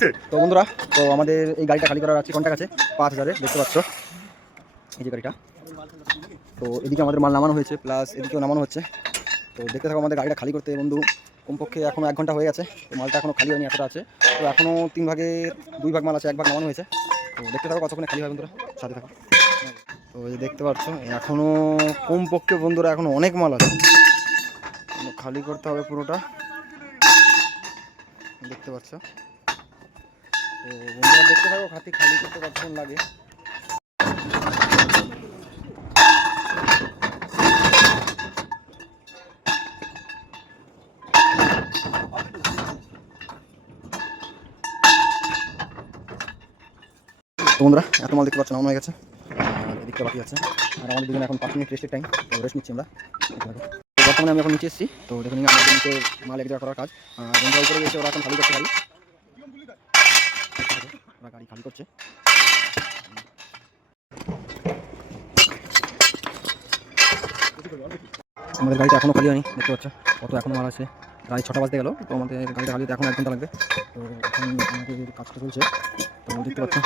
তো বন্ধুরা, তো আমাদের এই গাড়িটা খালি করার আছে কন্ট্যাক্ট আছে 5,000-এ, দেখতে পাচ্ছ এই যে গাড়িটা। তো এদিকে আমাদের মাল নামানো হয়েছে, প্লাস এদিকেও নামানো হচ্ছে। তো দেখতে থাকো আমাদের গাড়িটা খালি করতে বন্ধু। কমপক্ষে এখনও 1 ঘন্টা হয়ে গেছে, তো মালটা এখনও খালি হয়নি, এতটা আছে। তো এখনও 3 ভাগে 2 ভাগ মাল আছে, 1 ভাগ নামানো হয়েছে। তো দেখতে থাকো কতক্ষণে খালি হয় বন্ধুরা, সাথে থাকো। তো এই যে দেখতে পাচ্ছ এখনও কমপক্ষে বন্ধুরা এখনও অনেক মাল আছে, খালি করতে হবে পুরোটা, দেখতে পাচ্ছ। তো বন্ধুরা দেখতে থাকো খালি করতে কতক্ষণ লাগে। তো বন্ধুরা এত মাল দেখতে পাচ্ছ নামানো হয়ে গেছে, আর এদিকটা বাকি আছে। আর আমাদের দুজনে এখন 5 মিনিট রেস্টের টাইম, তো রেস্ট নিচ্ছি আমরা। তো বর্তমানে আমি এখন নিচে এসেছি, তো দেখে নিই আমাদের নিচে মাল এক জায়গা করার কাজ। আর বন্ধুরা উপরে গেছে, ওরা এখন খালি করতে পারি, ওরা গাড়ি খালি করছে। আমাদের গাড়িটা এখনও খালি হয়নি, দেখতে পাচ্ছ কত এখনও মাল আছে। প্রায় 6টা বাজতে গেল, তো আমাদের গাড়িটা খালিতে এখন 1 ঘন্টা লাগবে। তো এখন আমাদের কাজটা চলছে, তো দেখতে পাচ্ছ।